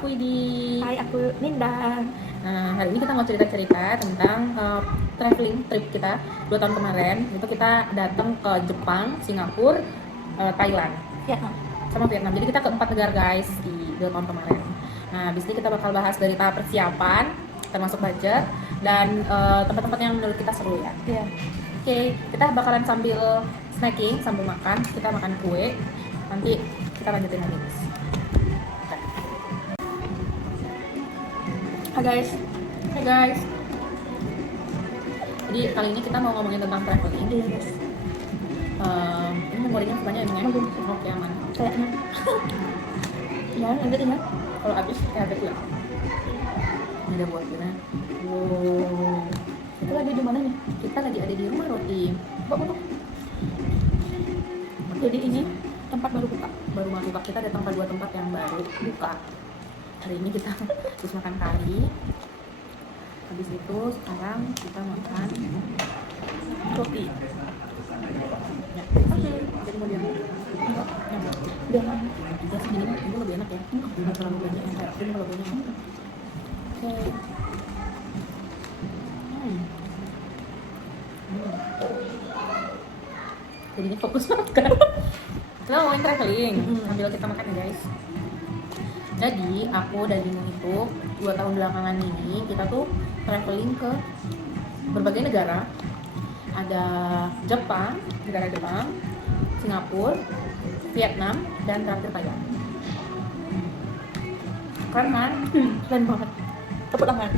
aku Idi. Hai, aku Ninda. Nah, hari ini kita mau cerita-cerita tentang traveling trip kita 2 tahun kemarin. Itu kita datang ke Jepang, Singapura, Thailand, Vietnam. sama Vietnam. Jadi kita ke 4 negara guys di 2 tahun kemarin. Nah, habis ini kita bakal bahas dari tahap persiapan, termasuk budget, dan tempat-tempat yang menurut kita seru ya. Iya. Oke, kita bakalan sambil snacking, sambil makan. Kita makan kue. Nanti kita lanjutin lagi guys. Hai guys. Hai guys. Jadi kali ini kita mau ngomongin tentang traveling. Iya guys. Ini memorinya sebanyak ini ya? Oke, aman. Kayaknya. Ya, lanjut ya. Kalau habis, ada pula. Ini ada buat gimana? Wow. Itu lagi di mana nih? Kita lagi ada di rumah roti. Bapak. Jadi ini tempat baru buka. Baru mau buka, kita datang ke 2 tempat yang baru buka. Hari ini kita terus makan kari. Habis itu sekarang kita makan roti. Ya, jadi mau diambil? Enggak. Enggak. Udah. Ya sih, ini lebih enak ya. Nggak terlalu banyak yang kayak ini kalau banyak. Oke. Jadi ini fokus makan. Kita ngomongin traveling sambil kita makan ya guys. Jadi aku dan Dino itu 2 tahun belakangan ini kita tuh traveling ke berbagai negara. Ada Jepang, negara Jepang, Singapura, Vietnam, dan terakhir Thailand. Keren kan? Keren banget. Tepuk tangan.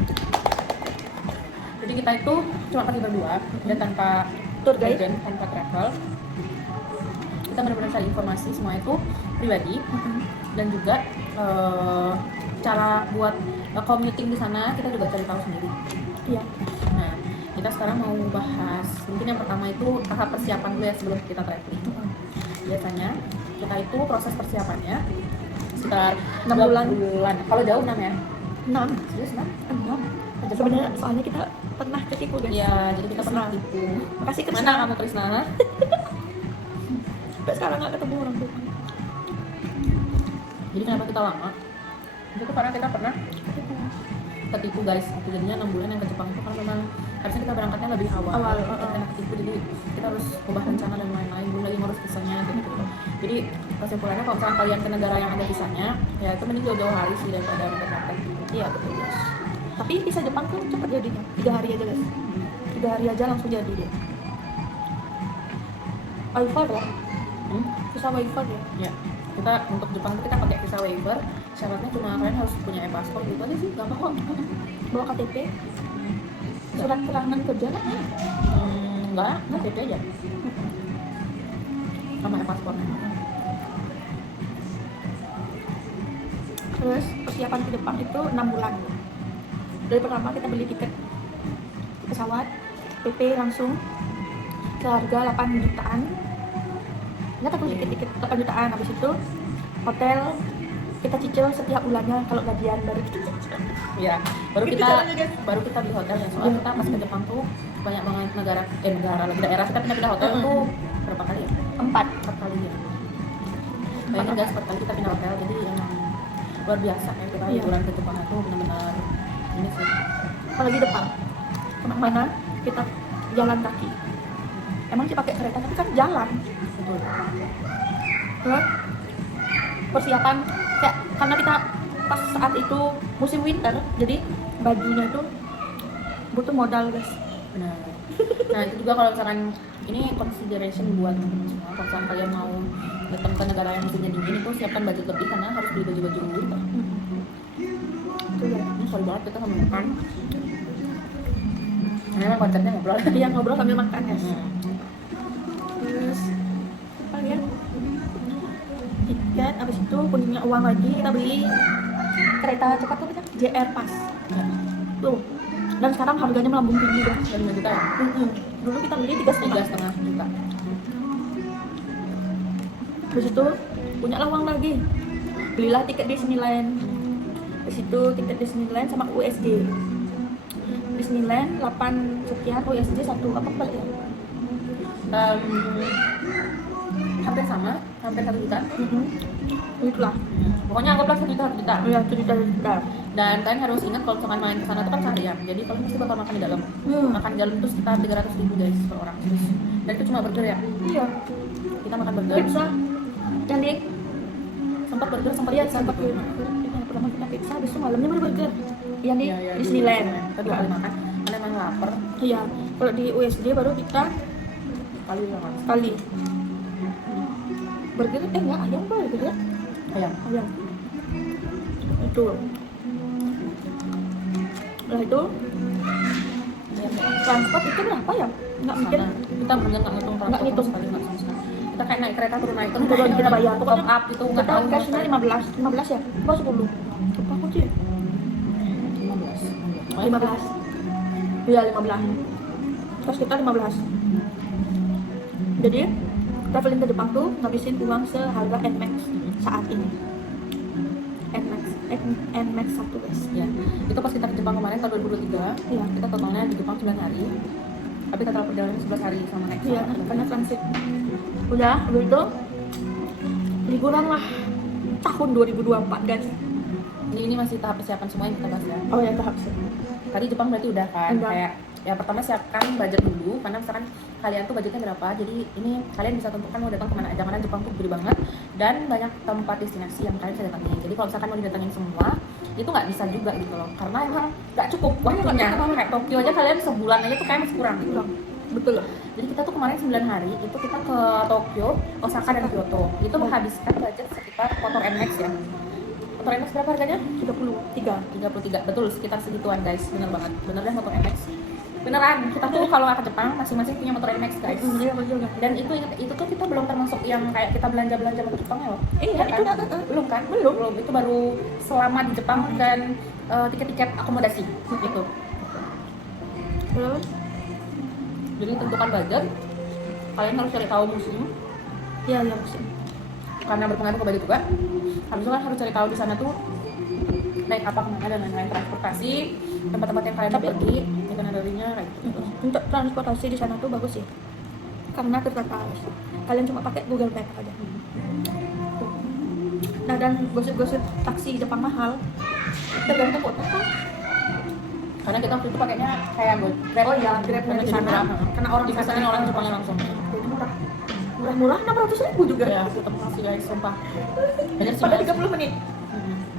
Jadi kita itu cuma pergi berdua dan tanpa Tour guide. agent, tanpa travel. Kita benar-benar cari informasi semua itu pribadi dan juga cara buat commuting di sana kita juga cari tahu sendiri. Iya. Nah, kita sekarang mau bahas mungkin yang pertama itu tahap persiapan dulu ya sebelum kita traveling. Biasanya kita itu proses persiapannya sekitar 6 bulan. Kalau jauh 6 ya. 6. Serius 6? 6. Sebenarnya soalnya kita pernah ketipu guys. Iya, jadi kita pernah Pernah. tipu. Makasih Krisna. Mana kamu Krisna? Sampai sekarang nggak ketemu orang tua. Jadi kenapa kita lama? Itu karena kita pernah ketipu guys. Jadinya 6 bulan yang ke Jepang itu karena memang harusnya kita berangkatnya lebih awal. Awal, Kita kena ketipu, jadi kita harus ubah rencana dan lain-lain. Belum lagi ngurus visanya gitu. Jadi kesimpulannya kalau misalnya kalian ke negara yang ada visanya, ya itu mending jauh-jauh hari sih daripada berangkat gitu. Iya betul guys. Tapi bisa Jepang tuh cepet jadinya. 3 hari aja guys. 3 hari aja langsung jadi deh. Waiver ya. Bisa waiver ya. Ya, kita untuk Jepang itu kita pakai visa waiver. Syaratnya cuma kalian harus punya e-passport gitu aja sih, gampang kok. Bawa KTP. Surat keterangan kerja kan? Enggak KTP aja. Sama e-passportnya. Terus persiapan ke Jepang itu 6 bulan. Dari pertama kita beli tiket pesawat, PP langsung seharga 8 jutaan. Ingat aku tiket 8 jutaan. Habis itu hotel kita cicil setiap bulannya kalau gajian baru kita cicil. Ya, baru Gitu kita caranya, guys. beli hotel ya. Soalnya kita pas ke Jepang tuh banyak banget negara lagi daerah kita pindah hotel tuh berapa kali ya? 4 kali ya. Bayangin guys, 4 kali kita pindah hotel, jadi emang luar biasa ya kita Iya. liburan ke Jepang itu benar-benar ini sih. Kalau di depan kemana kita jalan kaki. Emang sih pakai kereta tapi kan jalan. Betul. Terus persiapan kayak karena kita pas saat itu musim winter jadi bajunya itu butuh modal guys. Benar. Nah, itu juga kalau misalkan ini consideration buat teman-teman semua. Kalau misalkan kalian mau datang ke negara yang musimnya dingin itu siapkan budget lebih karena harus beli baju-baju winter. Itu ya. Ini sorry banget kita sambil makan. Ini memang konsepnya ngobrol. Dia ngobrol sambil makan guys. Hmm. Terus apa ya? Tiket, abis itu punya uang lagi kita beli kereta cepat tuh kan JR Pass. Ya. Tuh. Dan sekarang harganya melambung tinggi guys. Dan 5 juta ya? Dulu kita beli 3,5. 3,5 juta. Terus itu punya uang lagi. Belilah tiket Disneyland. Terus itu tiket Disneyland sama USD. Disneyland 8 sekian, USD 1 apa balik ya? Hampir sama, hampir 1 juta. Itulah. Pokoknya anggaplah 1 juta, 1 juta. Ya, cerita. Dan kalian harus ingat kalau misalkan main ke sana tuh kan seharian. Jadi kalian pasti bakal makan di dalam. Makan di dalam itu sekitar 300.000 guys per orang. Terus, dan itu cuma burger ya. Iya. Kita makan burger. Pizza. Jadi Sempat burger, sempat iya pizza sempat gitu. yang pertama kita pizza, habis itu malamnya baru burger. Yang di Iya, iya, Disneyland. Kita 2 kali makan. Karena emang lapar. Iya. Kalau di USD baru kita Kali ya kan. sekali. Burger enggak ayam burger ya? Ayam. Ayam. Itu. Lah itu transport itu berapa ya? Enggak mungkin. Kita bener nggak ngitung Nggak transport ngitung. sama sekali, nggak sama sekali. Kita kayak naik kereta turun naik Turun kita bayar. top Pokoknya up itu nggak kita tahu cashnya 15 ya? Apa 10? Lupa aku sih. 15. Iya 15. Terus kita 15. Jadi traveling ke Jepang tuh ngabisin uang seharga NMAX saat ini. NMAX 1 guys. Ya, itu pas kita ke Jepang kemarin tahun 2023. Iya. Kita totalnya di Jepang 9 hari. Tapi total perjalanan 11 hari sama naik Iya, pesawat. karena transit. Udah, habis itu liburan lah tahun 2024 guys. Ini masih tahap persiapan semua yang kita bahas ya. Oh ya tahap sih. Tadi Jepang berarti udah kan? Udah. Kayak ya pertama siapkan budget dulu, karena misalkan kalian tuh budgetnya berapa, jadi ini kalian bisa tentukan mau datang kemana aja, karena Jepang tuh gede banget dan banyak tempat destinasi yang kalian bisa datangin. Jadi kalau misalkan mau didatengin semua itu nggak bisa juga gitu loh, karena emang nggak cukup waktunya. Kayak Tokyo aja kalian sebulan aja tuh kayak masih kurang gitu loh. Betul loh. Jadi kita tuh kemarin 9 hari itu kita ke Tokyo, Osaka dan Kyoto. Itu menghabiskan budget sekitar motor NMAX ya. Motor NMAX berapa harganya? 33, betul sekitar segituan guys, bener banget, bener deh motor NMAX. Beneran, kita tuh kalau nggak ke Jepang masing-masing punya motor NMAX guys. Iya betul kan. Dan itu tuh kita belum termasuk yang kayak kita belanja ke Jepang ya loh. Iya, Ya itu kan? Belum kan? Belum. Itu baru selama di Jepang dan tiket-tiket akomodasi gitu. Terus Jadi tentukan budget. Kalian harus cari tahu museum iya musim. karena berpengaruh ke budget juga. Habis itu kan harus cari tahu di sana tuh naik apa kemana dan lain-lain, transportasi, tempat-tempat yang kalian mau pergi, itinerary-nya kayak gitu. Untuk transportasi di sana tuh bagus sih. Karena terbatas. Kalian cuma pakai Google Map aja. Nah dan gosip-gosip taksi Jepang mahal tergantung kota kan. Karena kita waktu itu pakainya kayak Grab. Oh iya, Grab karena dari jadi sana. murah. Karena orang dipesanin sana. orang Jepangnya langsung. Jadi murah. Murah-murah 600.000 juga. Ya, tetap mahal sih guys, sumpah. Bener sih. Pada mahal sih. 30 menit.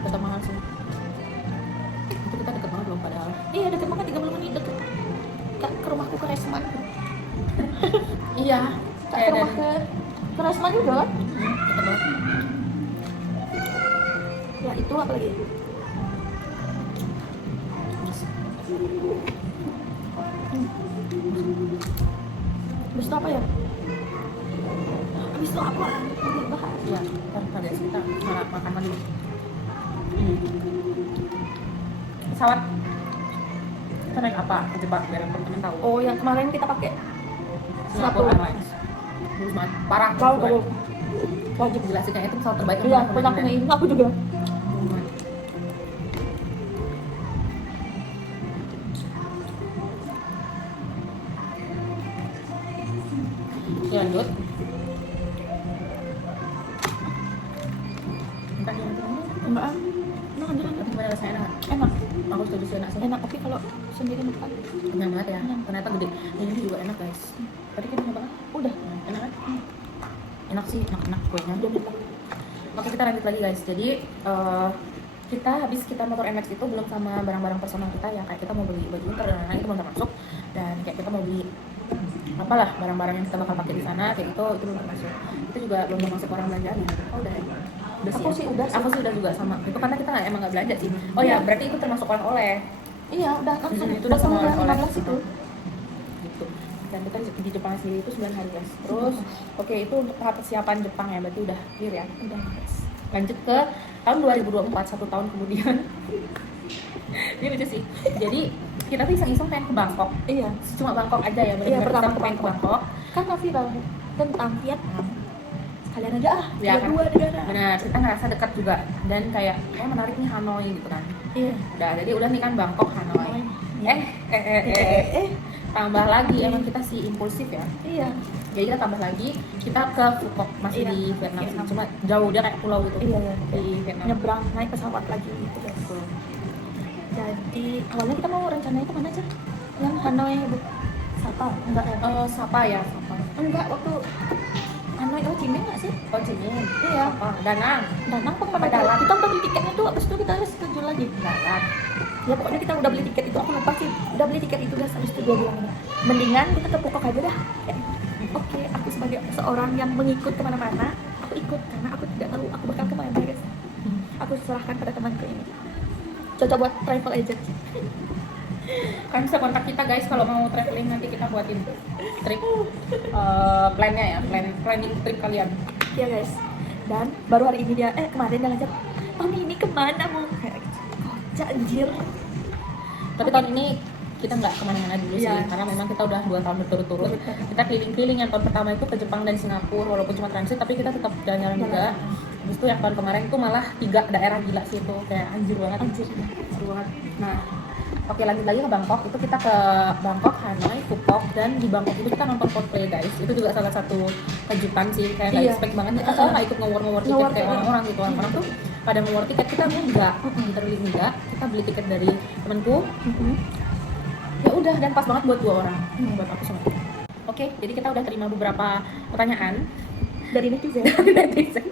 Tetap mahal sih. Itu kita deket banget belum padahal. Iya deket banget 30 menit deket. Ke rumahku ke Resman. Iya. Ke Kayak rumah ke Resman juga kan? Deket banget. Ya itu apa lagi? Habis itu apa ya? Habis itu apa? Bahas. Iya, ntar pada kita makan dulu. Pesawat kita naik apa? Ke Jepang biar temen-temen tahu. Oh yang kemarin kita pakai Singapore Airlines. Bagus banget. Parah. Tahu Bagus tahu. banget. Wajib jelasin kayak itu pesawat terbaik. Iya, pernah aku ini aku juga. Ya, lanjut. Entah yang itu. Enggak ah. Enak aja Tapi gimana rasanya enak? enak. Aku setuju sih enak sih. Enak tapi kalau sendiri makan Kenyang banget ya. Ternyata gede. Dan ini juga enak guys. Tadi kita nyoba kan? udah. Enak kan? Enak sih, enak kuenya. Udah enak. Oke, kita lanjut lagi guys. Jadi kita habis kita motor MX itu belum sama barang-barang personal kita yang kayak kita mau beli baju winter dan lain-lain itu belum termasuk, dan kayak kita mau beli apalah barang-barang yang kita bakal pakai di sana kayak itu belum termasuk. Itu juga belum termasuk orang belanjaan. Oh udah ya? Aku sih udah sih. Aku sih udah juga sama. Itu karena kita emang nggak belanja sih. Oh ya, berarti itu termasuk oleh-oleh. Iya, udah langsung. Itu udah sama oleh-oleh 15 itu. Gitu. Dan kita di Jepang sendiri itu 9 hari guys. Terus oke, itu untuk tahap persiapan Jepang ya, berarti udah clear ya. Udah. Lanjut ke tahun 2024, 1 tahun kemudian. Ini lucu sih. Jadi kita tuh iseng-iseng pengen ke Bangkok. Iya. Cuma Bangkok aja ya, Iya, benar-benar pertama kita pengen ke Bangkok. Bangkok. Kan viral tentang Vietnam. Sekalian aja ah, Iya kan? dua negara. Benar, kita ngerasa dekat juga dan kayak menarik nih Hanoi gitu kan. Iya. Udah, jadi udah nih kan Bangkok, Hanoi. Eh. Tambah lagi emang kita sih impulsif ya. Iya. Jadi kita tambah lagi, kita ke Phuket masih Iya, di Vietnam, Vietnam. cuma jauh dia kayak pulau gitu Iya, di Vietnam. nyebrang naik pesawat lagi gitu guys. Betul. Jadi awalnya kita mau rencananya kemana aja? Yang Hanoi, Sapa, enggak ya? Sapa ya, Sapa. Enggak, waktu Hanoi, Ho Chi Minh nggak sih? Ho Chi Minh. Iya. Sapa. Danang. Danang apa Apa kemana? Dalat? Kita udah beli tiketnya tuh, abis itu kita harus setuju lagi. Dalat. Ya pokoknya kita udah beli tiket itu, aku lupa sih. Udah beli tiket itu guys, abis itu dia bilang mendingan kita ke Phuket aja dah. Kayak, oke, aku sebagai seorang yang mengikut kemana-mana, aku ikut karena aku tidak tahu aku bakal kemana guys. Aku serahkan pada temanku ini. Cocok buat travel agent. Kalian bisa kontak kita guys kalau mau traveling, nanti kita buatin trip plannya ya, planning trip kalian. Iya guys. Dan baru hari ini dia, kemarin dia ngajak, Mami ini kemana mau? Kayak gitu. Kocak anjir. Tapi tahun ini kita nggak kemana-mana dulu sih, Iya. karena memang kita udah 2 tahun berturut-turut. Kita keliling-keliling, yang tahun pertama itu ke Jepang dan Singapura, walaupun cuma transit, tapi kita tetap jalan-jalan juga. Terus tuh yang tahun kemarin itu malah 3 daerah gila sih itu, kayak anjir banget. Anjir. Seru banget. Nah, oke, lanjut lagi ke Bangkok. Itu kita ke Bangkok, Hanoi, Phuket, dan di Bangkok itu kita nonton Coldplay guys. Itu juga salah satu kejutan sih, kayak nggak Iya. expect banget. Kita soalnya nggak ikut ngewar-ngewar tiket Ngewar kayak tiket. orang-orang gitu. Orang-orang tuh pada ngewar tiket, kita enggak. Kita beli enggak. Kita beli tiket dari temanku. Ya udah, dan pas banget buat 2 orang. Buat aku sama. Oke, jadi kita udah terima beberapa pertanyaan Dari netizen. dari netizen.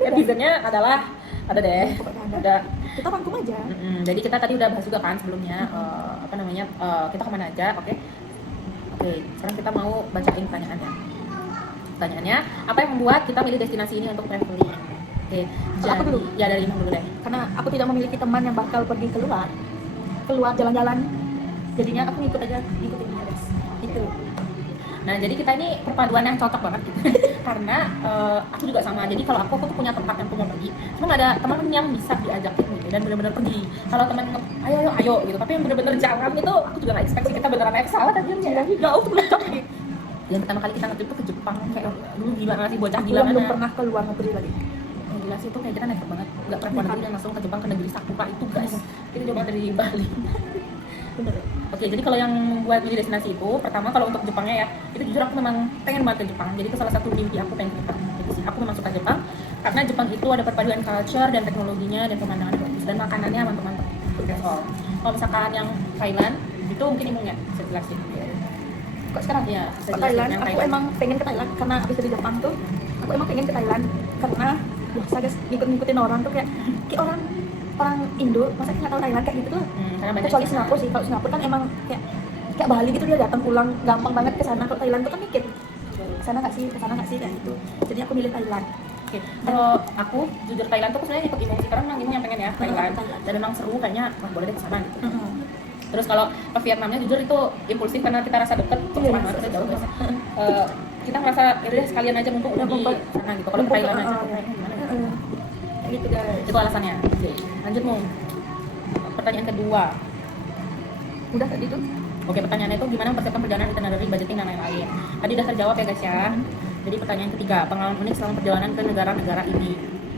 Netizennya adalah ada deh, Pokoknya ada. ada. Kita rangkum aja. Jadi kita tadi udah bahas juga kan sebelumnya apa namanya, kita kemana aja, oke. Sekarang kita mau bacain pertanyaannya. Pertanyaannya, apa yang membuat kita milih destinasi ini untuk traveling? Oke, Kalau aku jadi dulu. ya dari Imam dulu deh. Karena aku tidak memiliki teman yang bakal pergi keluar jalan-jalan. Jadinya aku ngikutin dia guys. Itu. Nah, jadi kita ini perpaduan yang cocok banget gitu. Karena aku juga sama. Jadi kalau aku tuh punya tempat yang aku mau pergi, cuma nggak ada teman yang bisa diajakin gitu dan benar-benar pergi. Kalau teman ayo gitu, tapi yang benar-benar jalan itu aku juga nggak expect sih, kita beneran naik pesawat aja jauh sebelum pergi. Yang pertama kali kita nge-trip tuh ke Jepang, kayak dulu gila nggak sih, bocah gila Belum mana. pernah ke luar negeri lagi. Yang gila sih itu kayak kita nekat banget, nggak pernah keluar negeri dan langsung ke Jepang, ke negeri Sakura itu guys. Kita coba dari Bali. Bener. Oke, jadi kalau yang buat pilih destinasi itu, pertama kalau untuk Jepangnya ya, itu jujur aku memang pengen banget ke Jepang. Jadi itu salah satu mimpi aku pengen ke Jepang. Jadi sih, aku memang suka Jepang karena Jepang itu ada perpaduan culture dan teknologinya dan pemandangan yang bagus dan makanannya mantap-mantap. That's all. Kalau misalkan yang Thailand itu mungkin Imung ya bisa jelasin. Kok sekarang? Iya, bisa Ke jelasin Thailand, yang aku Thailand. emang pengen ke Thailand karena abis dari Jepang tuh aku emang pengen ke Thailand karena biasa guys ngikutin orang tuh kayak orang Indo masa nggak tahu Thailand kayak gitu tuh. Karena banyak Kecuali di sana. Singapura sih, kalau Singapura kan emang kayak Bali gitu, dia datang pulang gampang banget ke sana. Kalau Thailand tuh kan mikir ke sana nggak sih kayak gitu. Jadi aku milih Thailand. Oke, kalau aku jujur Thailand tuh aku sebenarnya ikut Imung sih, karena memang Imung yang pengen ya Thailand dan memang seru kayaknya, boleh deh ke sana gitu. Terus kalau ke Vietnamnya jujur itu impulsif karena kita rasa deket, Iya, banget kita jauh guys. Kita merasa yaudah sekalian aja mumpung udah di sana gitu. Kalau ke Thailand aja kayaknya gimana ya? Kayak gitu guys. Itu alasannya. Oke, lanjut Mung. Pertanyaan kedua. Udah tadi tuh. Oke, pertanyaannya itu gimana mempersiapkan perjalanan itinerary, budgeting dan lain-lain. Tadi udah terjawab ya guys ya. Jadi pertanyaan ketiga, pengalaman unik selama perjalanan ke negara-negara ini.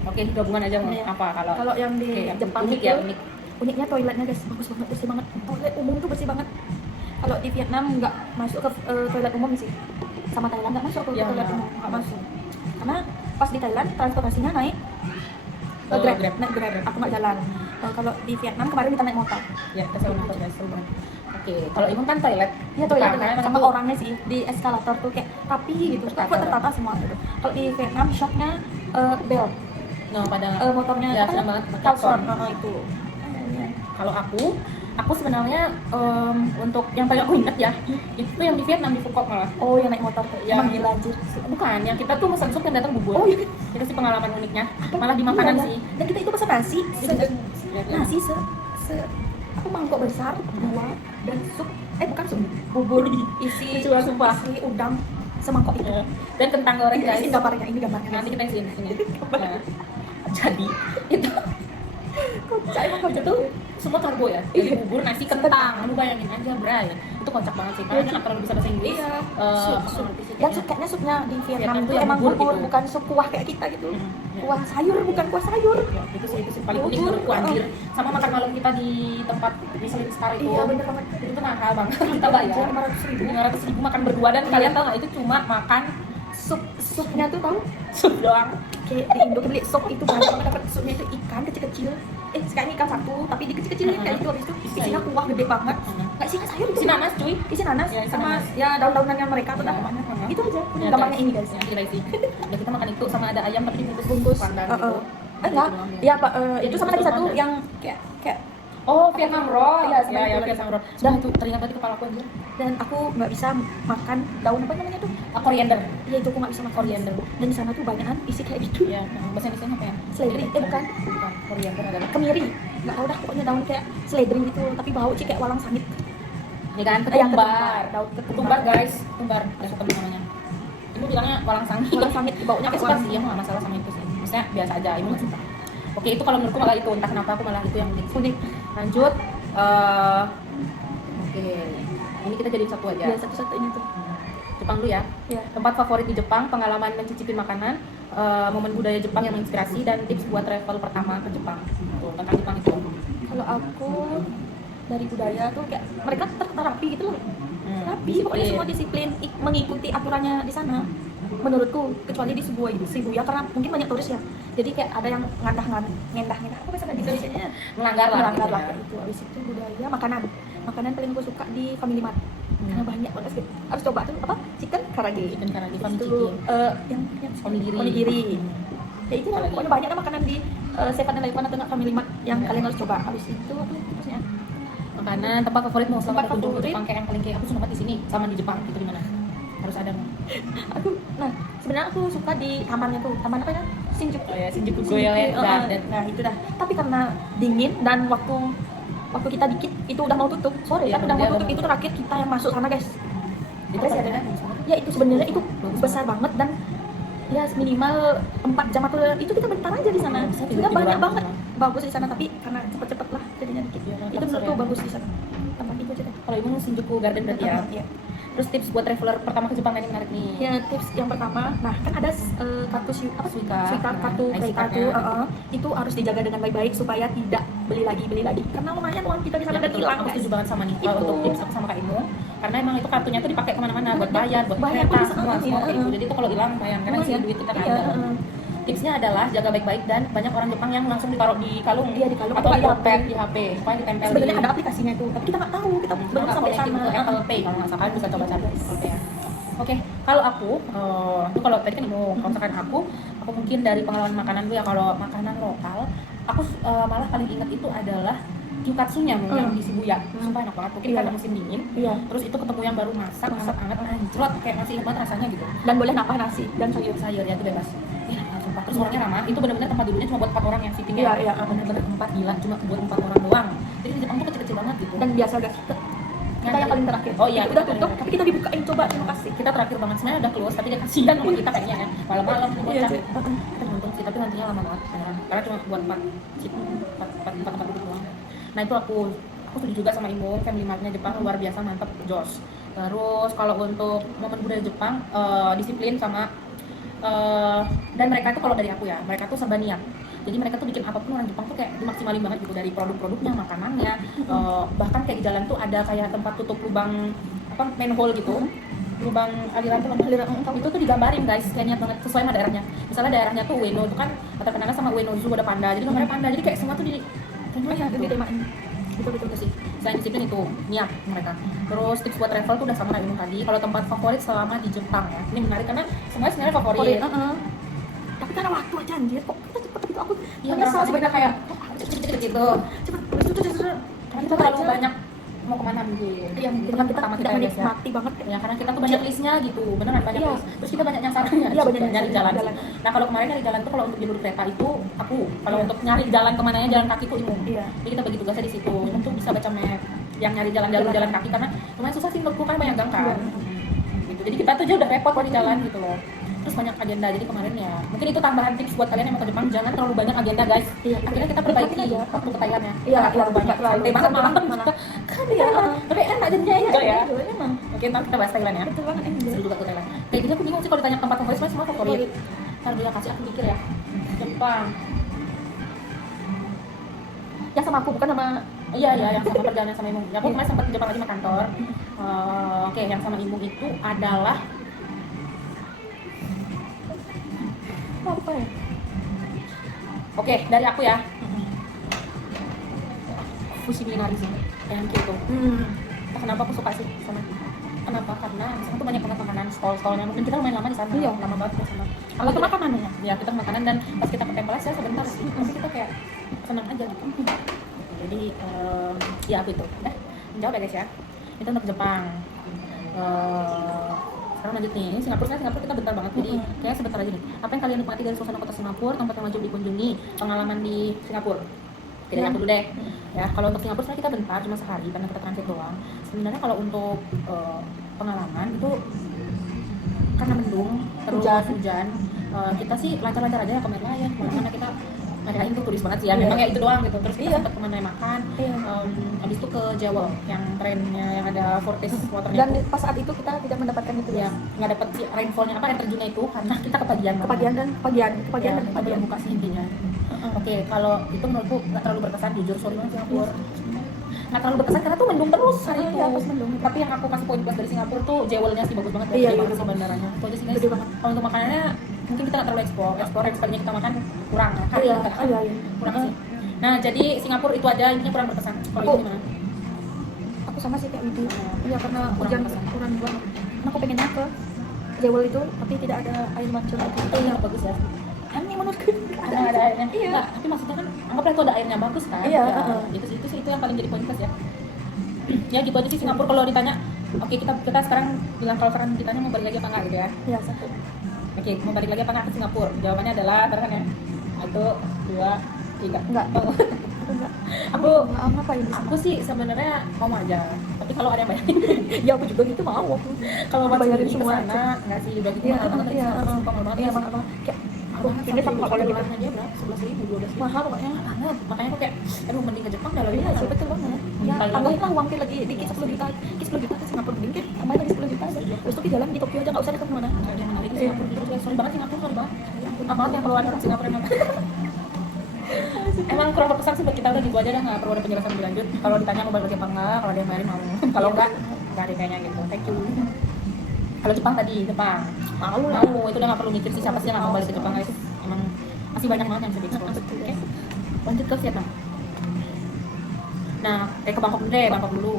Oke, ini gabungan aja Mung. Iya. Apa kalau Kalau yang di Oke, yang Jepang unik itu ya, unik. uniknya toiletnya guys, bagus banget, bersih banget. Toilet umum tuh bersih banget. Kalau di Vietnam nggak masuk ke toilet umum sih, sama Thailand nggak masuk ke Ya, toilet nggak. umum, nggak masuk. Karena pas di Thailand transportasinya naik Oh, Grab, Grab. naik Grab, aku nggak jalan. Kalau di Vietnam kemarin kita naik motor. Ya, kita seru banget guys, seru banget. Oke, kalau Imung kan toilet. Ya toilet Jepang, karena sama itu- orangnya sih di eskalator tuh kayak rapi gitu, Tertata. tertata semua gitu. Kalau di Vietnam shocknya bel, Nah, pada motornya ya, apa senang namanya? banget. Calson, Calson. itu. Kalau aku sebenarnya untuk yang paling aku ingat ya, itu yang di Vietnam, di Phuket malah. Oh yang naik motor tuh, Ya. emang gila anjir. Bukan, yang kita tuh pesan sup yang datang bubur. Oh, iya. Itu sih pengalaman uniknya. Malah di makanan Iya, sih. dan kita itu pesan nasi, Ya, nasi apa mangkok besar dua dan sup bukan sup bubur isi Lucu banget, sumpah. isi udang semangkok itu. Ya. Dan kentang goreng Ini guys. gambarnya, ini gambarnya. Nanti kita isiin di sini. Nah, jadi itu Kocak emang itu kocak tuh semua karbo ya. Jadi bubur, nasi, kentang. Lu bayangin aja, Bray. Itu kocak banget sih, karena kan aku bisa bahasa Inggris. Iya. Aku Sup. ngerti sih Dan kayaknya. kayaknya supnya di Vietnam Vietnam itu tuh yang emang bubur bubur, gitu. bukan sup kuah kayak kita gitu. Ya. Kuah sayur, bukan kuah sayur. Ya, itu sih paling unik Bubur. menurutku anjir. Sama makan malam kita di tempat Michelin Star itu. Iya, bener banget. Itu tuh mahal banget. Kita bayar 500.000 makan berdua, dan kalian tahu nggak itu cuma makan Supnya tuh tahu? sup doang. Kayak di Indo kan beli sop itu banyak banget, dapat supnya itu ikan kecil-kecil. Sekarang ikan satu, tapi di kecil-kecilnya kayak itu, habis itu isinya kuah gede banget. Nggak isinya sayur itu. Isi nanas cuy. Isi nanas Ya, isi sama nanas. ya daun-daunannya mereka tuh dah. Ya. Itu aja. Ya, Gambarnya guys. ini guys. Ya, gila sih. Ya, kita makan itu sama ada ayam tapi dibungkus Bungkus. pandan gitu. Enggak. Gitu doang, Ya, Pak, itu Jadi sama tadi bungkus satu pandan. yang kayak Oh, Vietnam roll. Iya, sama ya, itu lagi. Vietnam roll. Dan- Dan itu teringat tadi kepala aku anjir. dan aku nggak bisa makan daun apa namanya tuh? Koriander. Ya itu aku nggak bisa makan Koriander. Dan di sana tuh banyakan isi kayak gitu. Ya, bahasa Indonesia apa ya? Seledri. Bukan. Bukan. Koriander adalah Kemiri. Nggak tahu dah, pokoknya daun kayak seledri gitu, tapi bau sih kayak walang sangit. ya kan, Ketumbar. ketumbar. Daun ketumbar. Ketumbar guys, ketumbar. Gak suka namanya. Ibu bilangnya walang sangit. Walang sangit, baunya Aku kayak suka walang sih, aku nggak masalah sama itu sih. Maksudnya biasa aja, ibu nggak suka. Oke, itu kalau menurutku malah itu, entah kenapa aku malah itu yang unik. unik. Lanjut. Oke, ini kita jadi satu aja. Ya satu-satunya tuh. Jepang dulu ya. Ya. Tempat favorit di Jepang, pengalaman mencicipi makanan, momen budaya Jepang yang menginspirasi, dan tips buat travel pertama ke Jepang. Tuh, tentang Jepang itu. Kalau aku dari budaya tuh kayak mereka terapi gitu loh. Rapi, pokoknya disiplin. semua disiplin, mengikuti aturannya di sana. Menurutku, kecuali di Shibuya karena mungkin banyak turis ya. Jadi kayak ada yang ngendah apa bahasa Indonesia-nya? Melanggar lah. Melanggar gitu lah ya. kayak itu. Habis itu budaya makanan paling aku suka di Family Mart. Karena banyak banget sih. Harus coba tuh apa? Chicken karage. Chicken karage, Habis itu yang Onigiri. Ya itu lah, pokoknya banyak lah makanan di 7-Eleven atau nggak Family Mart yang kalian harus coba. Habis itu apa maksudnya? Makanan, tempat favorit mau selama Tempat berkunjung ke favorit? Jepang, kayak yang paling kayak aku suka banget di sini sama di Jepang gitu, di mana? Harus ada nih. Sebenarnya aku suka di tamannya tuh. Taman apa ya? Shinjuku. Oh ya, Shinjuku Goyole Garden. Nah itu dah. Tapi karena dingin dan waktu kita dikit itu udah mau tutup sore Iya, kan udah mau dia tutup, udah itu terakhir kita yang masuk sana guys. Itu Ada sih, ada. Ya itu sebenarnya itu besar banget dan ya minimal 4 jam atau itu kita bentar aja di sana. Bisa Sudah tidur-tiduran banyak di banget sana. bagus di sana, tapi karena cepet-cepet lah jadinya dikit. Iya, Itu menurutku sore. bagus di sana. Tempat itu aja deh. Kalau ibu Shinjuku Garden berarti ya. Iya. Terus tips buat traveler pertama ke Jepang, ini menarik nih. Ya tips yang pertama, nah kan ada kartu Suica. kartu IC kredit kartu, card-nya. itu harus dijaga dengan baik-baik supaya tidak beli lagi karena lumayan uang kita di sana Ya, udah betul. hilang Aku guys. setuju banget sama nih. Itu. Kalau untuk tips aku sama Kak Imu, karena emang itu kartunya tuh dipakai kemana-mana buat bayar, buat Bayar kereta, pun bisa, semua iya, kayak gitu. Jadi itu kalau hilang bayar, karena Lumayan. sih duit kita kan Iya, ada. Tipsnya adalah jaga baik-baik, dan banyak orang Jepang yang langsung ditaruh di kalung, Iya, di kalung atau atau di di dompet, di HP, supaya ditempel. Sebenarnya ada aplikasinya itu, tapi kita nggak tahu, kita belum sampai sana. Apple Pay kalau nggak salah, kalian bisa coba cari Apple Pay ya. Oke, kalau aku, itu kalau tadi kan Imu, kalau misalkan aku mungkin dari pengalaman makanan dulu ya. Kalau makanan lokal, aku malah paling ingat itu adalah gyukatsunya yang di Shibuya. Sumpah enak banget, mungkin Iya. karena musim dingin. Iya. Terus itu ketemu yang baru masak hangat, anjrot, kayak masih ingat banget rasanya gitu. Dan boleh nambah nasi dan sayur. Sayurnya itu bebas. Enak banget, sumpah. Terus orangnya ramah. Itu benar-benar tempat duduknya cuma buat 4 orang yang sittingnya. Iya, iya. Benar-benar tempat gila, cuma buat 4 orang doang. Jadi di Jepang tuh kecil-kecil banget gitu. Dan biasa guys, kita yang paling terakhir. Oh iya, Itu udah kita tutup, paling tapi kita dibukain, coba terima kasih. kita terakhir banget, sebenarnya udah close tapi dia kasihan sama kita kayaknya ya, malam-malam Iya bocah. sih. Kita beruntung sih, tapi nantinya lama banget beneran. Karena cuma buat 4 tempat duduk doang. Nah itu aku setuju juga sama Imo, Family Mart-nya Jepang luar biasa, mantap, jos. Terus kalau untuk momen budaya Jepang, disiplin sama dan mereka tuh, kalau dari aku ya, mereka tuh serba niat. Jadi mereka tuh bikin apapun orang Jepang tuh kayak dimaksimalin banget gitu, dari produk-produknya, makanannya, bahkan kayak di jalan tuh ada kayak tempat tutup lubang manhole gitu, lubang aliran itu tuh digambarin guys, kayak niat banget sesuai sama daerahnya. Misalnya daerahnya tuh Ueno tuh kan terkenalnya sama Ueno Zoo, ada panda, jadi gambarnya panda, jadi kayak semua tuh di Ditemain. betul sih. Selain disiplin itu niat mereka. Terus tips buat travel tuh udah sama kayak Inung tadi. Kalau tempat favorit selama di Jepang ya, ini menarik karena semuanya sebenarnya favorit. Tapi karena waktu aja anjir, kok kita cepet gitu, aku Iya, menyesal sebenarnya sebenarnya kayak cepet gitu. cepet, habis itu Karena kita terlalu banyak mau kemana mungkin. Iya, mungkin Itu kan kita pertama tidak kita ya, guys, ya. menikmati banget. Ya, karena kita tuh banyak listnya gitu, beneran banyak Iya. list. Terus kita banyak nyasarannya, Iya, banyak nyari nyasaran, jalan. jalan. Nah kalau kemarin nyari jalan tuh, kalau untuk jalur kereta itu aku, kalau Iya. untuk nyari jalan kemananya jalan kaki tuh Imung. Iya. Jadi kita bagi tugasnya di situ. Imung tuh bisa baca map yang nyari jalan kaki, karena lumayan susah sih menurutku, kan banyak gang kan. Gitu. Jadi kita tuh aja udah repot kalau di jalan gitu loh. Terus banyak agenda, jadi kemarin ya mungkin itu tambahan tips buat kalian yang mau ke Jepang, jangan terlalu banyak agenda guys. Iya, Akhirnya kita perbaiki aja waktu ketayannya. Iya, terlalu banyak, terlalu. santai banget malam Malah. kan Iya, tapi enak jadinya enjoy ya. Enjoy, emang. Oke, ntar kita bahas Thailand ya. Betul banget enjoy. Seru juga tuh Thailand. Kayak gini aku bingung sih kalau ditanya tempat favorit, semua favorit. Ntar dia kasih aku mikir ya. Jepang. Yang sama aku bukan sama Iya, yang sama perjalanan sama Imung. Ya, aku kemarin sempat ke Jepang lagi sama kantor. Oke, yang sama Imung itu adalah apa ya? oke, dari aku ya. Fushi Minari sih, yang gitu. Kenapa aku suka sih sama? Kenapa? Karena di sana tuh banyak banget makanan stall-stallnya. Mungkin kita lumayan lama di sana. Iya. Lama banget di sana. Kalau itu makanannya. Ya, kita makanan dan pas kita ke tempelan ya sebentar sih. Tapi kita kayak senang aja gitu. Jadi ya aku itu. Udah, menjawab ya guys ya. Itu untuk Jepang. Sekarang lanjut nih, ini Singapura kita bentar banget, jadi kayaknya sebentar aja nih. Apa yang kalian nikmati dari suasana kota Singapura, tempat yang wajib dikunjungi, pengalaman di Singapura? Tidak aku dulu deh. Ya, kalau untuk Singapura sebenarnya kita bentar, cuma sehari karena kita transit doang. Sebenarnya kalau untuk pengalaman itu karena mendung, terus hujan, kita sih lancar-lancar aja ya ke Merlion, karena kita Merlion tuh turis banget sih ya, memang ya itu doang gitu. Terus kita sempat kemana makan, habis itu ke Jawa yang trennya yang ada vortex waternya. Dan pas saat itu kita tidak mendapatkan itu ya, nggak dapat si rainfallnya apa, air terjunnya itu karena kita kepagian dan kepagian. buka sih intinya. Oke, kalau itu menurutku nggak terlalu berkesan, jujur, sorry banget Singapura. Nggak terlalu berkesan karena tuh mendung terus hari itu. Iya, pas mendung. Tapi yang aku kasih poin plus dari Singapura tuh jewelnya sih bagus banget. Iya, banget sih bandaranya. Itu aja sih guys. Gede banget. Kalau untuk makanannya mungkin kita nggak terlalu explore yang sekalinya kita makan kurang. Iya. Kurang sih. Nah, jadi Singapura itu aja intinya kurang berkesan. Kalau ini gimana? Aku sama sih kayak gitu. Iya, karena Kurang hujan berkesan. kurang banget. Nah, aku pengennya ke Jewel itu tapi tidak ada air mancur Itu gitu. yang bagus ya. Aneh menurutku. Ada airnya. Iya. Nah, tapi maksudnya kan anggaplah itu ada airnya bagus kan. Iya, Ya, itu yang paling jadi poin plus ya. Ya gitu aja sih Singapura. Kalau ditanya, oke kita sekarang bilang kalau sekarang ditanya mau balik lagi apa enggak gitu ya. Iya, satu. Oke, mau balik lagi apa enggak ke Singapura? Jawabannya adalah kan ya. 1, 2, 3. Enggak. Oh. Enggak. Aku Apa ya? aku sih sebenarnya mau aja. Tapi kalau ada yang bayarin, Ya aku juga gitu mau aku. kalau buat bayarin sendiri semua kesana, enggak sih udah gitu Iya, mahal banget. iya, Mahal banget. iya, mahal banget. Kayak aku ini sama nggak boleh gitu. Dia berapa? 11.000, 12.000. Mahal pokoknya. Banget. Makanya aku kayak aduh mending ke Jepang dah lebih Iya, mahal. betul banget. Ya, Paling anggaplah uang kita lagi dikit 10 juta. 10 juta ke Singapura dikit, kemarin lagi 10 juta aja. Terus tuh jalan di Tokyo aja nggak usah dekat kemana. ada yang menarik di Singapura gitu. Sorry banget Singapura, sorry banget. Apa banget yang perlu ada orang Singapura emang. Emang kurang berkesan sih buat kita, udah gitu aja dah, nggak perlu ada penjelasan lebih lanjut. Kalau ditanya mau balik lagi apa enggak, kalau ada yang bayarin mau. Kalau enggak ada kayaknya gitu. Thank you. Kalau Jepang tadi, Jepang mau itu udah nggak perlu mikir sih siapa sih yang nggak mau balik ke Jepang guys. Emang masih banyak banget yang bisa dieksplor. Oke, lanjut ke Vietnam. Nah, ke Bangkok dulu deh, Bangkok dulu.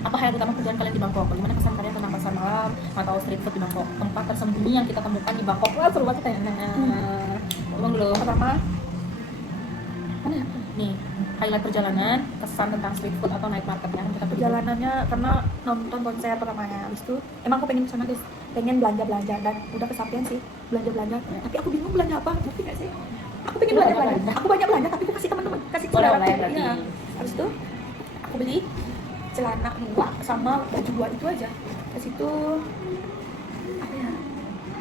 Apa hal utama tujuan kalian di Bangkok? Bagaimana kesan kalian tentang pasar malam atau street food di Bangkok? Tempat tersembunyi yang kita temukan di Bangkok. Wah, seru banget ya. Ngomong dulu. Pertama, Nih, highlight perjalanan, kesan tentang street food atau night marketnya yang kita pergi. perjalanannya karena nonton konser pertamanya. Habis itu emang aku pengen kesana guys, pengen belanja dan udah kesampaian sih belanja. Tapi aku bingung belanja apa, ngerti gak sih? Aku pengen belanja. Aku banyak belanja tapi aku kasih teman-teman, kasih saudara. Iya. Habis itu aku beli celana 2 sama baju 2 itu aja. Terus itu apa ya?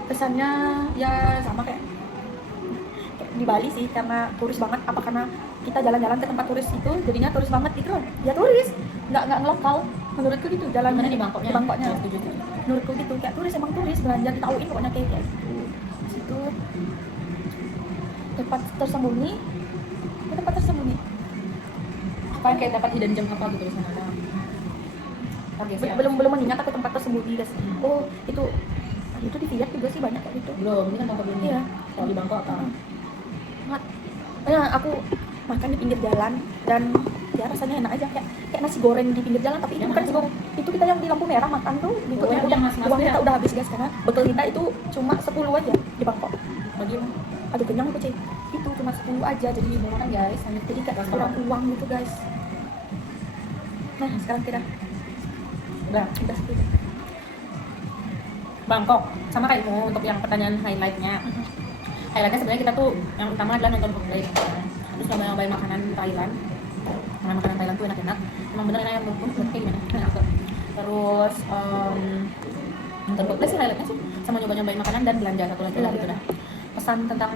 Kesannya ya sama kayak di Bali sih, karena turis banget. Apa karena kita jalan-jalan ke tempat turis itu jadinya turis banget gitu loh. Ya turis, nggak ngelokal. Menurutku gitu jalan Gimana di Bangkoknya? Di Bangkoknya. Setuju. Menurutku gitu kayak turis, emang turis belanja ditauin pokoknya kayak gitu. Terus itu tempat tersembunyi. Apa yang kayak dapat hidden gem apa gitu di sana? Oke, siap. Belum mengingat aku tempat tersembunyi guys. Oh itu di Viet juga sih banyak kayak gitu. Belum, ini kan Bangkok dulu. Iya. Kalau di Bangkok apa? Ya, aku makan di pinggir jalan dan ya rasanya enak aja kayak nasi goreng di pinggir jalan, tapi itu Yang bukan mana? nasi goreng. Itu kita yang di lampu merah makan tuh gitu. Oh, yang mas-mas Uang ya? kita udah habis guys karena bekal kita itu cuma 10 aja di Bangkok. Bagaimana? Aduh kenyang aku Cik. Itu cuma 10 aja jadi Gimana guys? jadi kayak kurang uang gitu guys. Nah, sekarang kita Udah. 10. Bangkok sama kayak untuk yang pertanyaan highlightnya. Highlightnya sebenarnya kita tuh yang utama adalah nonton Coldplay. Terus nyobain makanan Thailand. Makanan Thailand tuh enak-enak. Emang bener enak, menurutku kayak gimana? Enak tuh. Terus nonton Coldplay sih highlightnya sih, sama nyobain makanan dan belanja satu lagi lah gitu dah. Pesan tentang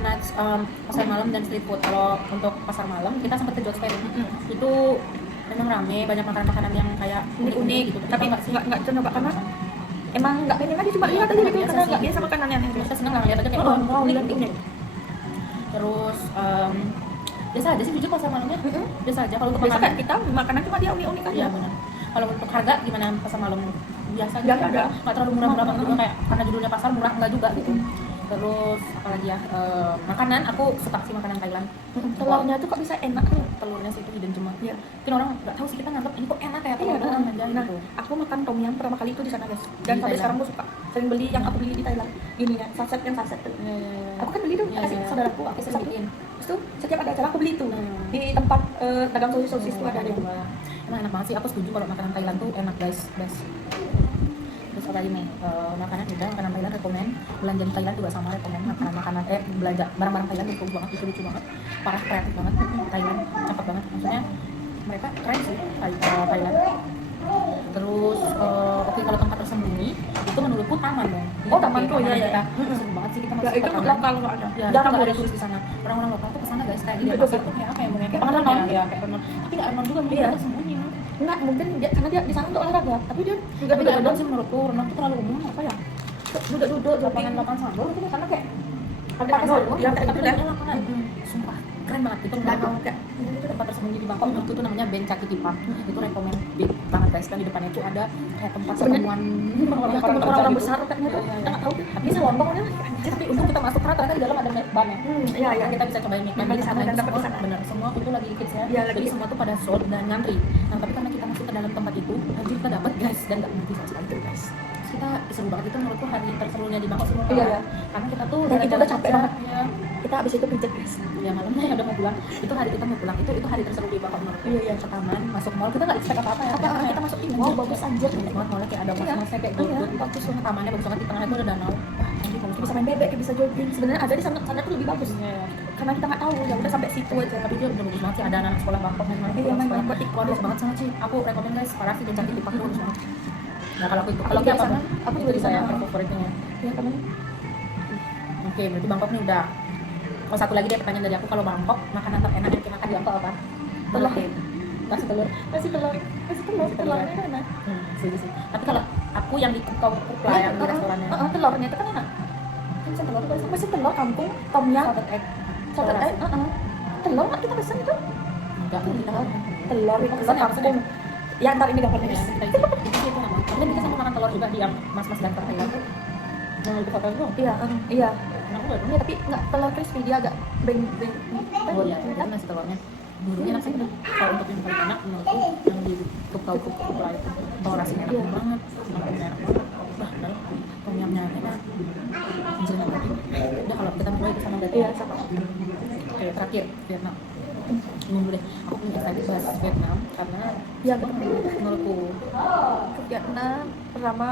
pasar malam dan street food. Kalau untuk pasar malam kita sempat ke George Ferry. Itu memang rame, banyak makanan-makanan yang kayak unik-unik gitu. tapi nggak sih nggak coba karena emang nggak pengen aja cuma lihat aja gitu biasa karena sih. nggak biasa makanannya nih. Kita seneng lah lihat aja kayak Oh, unik lihat gitu. unik. Terus biasa aja sih jujur pasar malamnya. Biasa aja kalau untuk Biasa kan makanan. kita makanan cuma dia unik-unik aja. Iya benar. Kalau untuk harga gimana pasar malam? Biasa aja. Biasa aja. Nggak terlalu murah-murah banget juga kayak karena judulnya pasar murah enggak juga gitu. Terus apalagi ya makanan aku suka sih makanan Thailand. Telurnya tuh kok bisa enak nih. Telurnya sih itu hidden cuma. Iya. Mungkin orang nggak tahu sih kita nganggap ini kok enak kayak Iya, telur doang aja nah, gitu. aku makan tom yum pertama kali itu di sana guys. Dan Di sampai Thailand. sekarang aku suka. Sering beli yang aku beli di Thailand. Ini ya, saset yang saset tuh. Iya, iya, iya. Aku kan beli tuh, Iya, kasih iya. saudaraku, aku Bisa satu. bikin. Terus tuh setiap ada acara aku beli tuh. Hmm. Di tempat dagang sosis tuh ada dia. Emang enak banget sih, aku setuju kalau makanan Thailand tuh enak guys, best. Terus apa lagi nih, makanan udah, makanan Thailand rekomen. Belanja di Thailand juga sama rekomen, makanan belanja barang-barang Thailand lucu banget, lucu banget, parah kreatif banget. Thailand cepet banget, maksudnya mereka keren sih Thailand. Terus oke kalau tempat tersembunyi itu menurutku taman dong. Oh, taman tuh, iya, iya. Seru banget sih kita Ya masuk itu ke taman. lokal nggak ada. Ya, Jarang nggak ada turis. turis di sana. Orang-orang lokal tuh kesana guys kayak di Betul, pasar betul. tuh kayak apa ya? Mungkin kayak Pengen renang renang. ya, kayak renang. Tapi nggak renang juga, mungkin Iya. kita sembunyi. Enggak, mungkin dia, karena dia di sana untuk olahraga, tapi dia Tapi nggak nggak renang renang sih menurutku. Renang tuh terlalu umum apa ya? duduk-duduk Lapangan sandal itu karena kayak pakai pakai sandal, sandal, ya kayak tapi gitu dah. ada lapangan. Sumpah keren banget itu Danau menurutku. kayak Itu tempat tersembunyi di Bangkok menurutku tuh namanya Ben Cakiti Park. Itu rekomen big banget guys, kan di depannya tuh ada kayak tempat Sebenarnya- pertemuan orang-orang orang-orang besar katanya tuh. Iya, Kita nggak tahu. Tapi selombongnya tapi untung kita masuk karena ternyata di dalam ada ban ya. Iya, iya. Kita bisa cobain makan Makan di sana dan dapat di semua sana. benar semua itu lagi kids ya. Iya, lagi. Jadi semua tuh pada sold dan ngantri. Nah tapi karena kita masuk ke dalam tempat itu anjir kita dapat guys dan nggak berhenti sama sekali guys. Terus kita seru banget itu menurutku hari terserunya di Bangkok semua. Iya, iya. Karena kita tuh Dan itu udah capek banget. ya. Kita abis itu pijet guys. Ya malamnya udah mau pulang. Itu hari kita mau pulang. Itu hari terseru di Bangkok menurutku. Iya, iya. Ke taman, masuk mall kita nggak expect apa-apa ya. Apa kita masuk ini? Wow, bagus anjir. Banyak banget mallnya kayak ada Iya. mas-masnya kayak Iya, gold bagus banget, tamannya bagus banget, di tengahnya tuh ada danau. Wah, anjir bagus Bisa banget. main bebek, bisa jogging. Sebenarnya ada di sana, sana tuh lebih bagus. Iya. Karena kita nggak tahu, ya udah sampai situ aja. Tapi dia udah bagus banget sih, ada anak sekolah Bangkok main-main. Iya, main-main buat ikut. bagus banget sana sih. Aku rekomen guys, parah sih dan cantik di Park bagus banget. Nah kalau aku itu, kalau Aku kita juga di sana, aku juga di saya sana. favoritnya. Ya kan? Oke, berarti Bangkok nih udah. Oh satu lagi deh pertanyaan dari aku, kalau Bangkok makanan terenak yang kita makan di Bangkok apa? Telur. Kasih telur. Kasih telur, kasih telur, telurnya kan enak. Setuju sih. Tapi kalau aku yang di Kukau lah yang di restorannya. Telurnya itu kan enak. Pesan telur itu Masih telur kampung, tom yum, salted egg. salted egg. Telur nggak kita pesan itu? Enggak, kita kan. Telur itu Pesan telur ya, kampung. Ya ntar ini gambarnya Ya, guys. kita itu itu namanya. Kemudian kita sama makan telur juga di yang mas-mas ganteng Thailand tuh. Yang lebih hotel tuh. Iya, iya. Aku enggak Iya, tapi nggak telur crispy, dia agak beng. Oh iya, itu nasi telurnya. Dulunya enak sih. Kalau untuk yang paling enak menurutku yang di Kukau lah itu. Kalau rasanya enak Iya. banget, makanannya enak banget. Wah, padahal tom yumnya enak. Anjirnya enak. Udah kalau kita mulai ke sana berarti. Iya, sama. Oke, terakhir Vietnam. Ngomong dulu deh, aku punya excited bahas Vietnam karena Iya, menurutku ke Vietnam pertama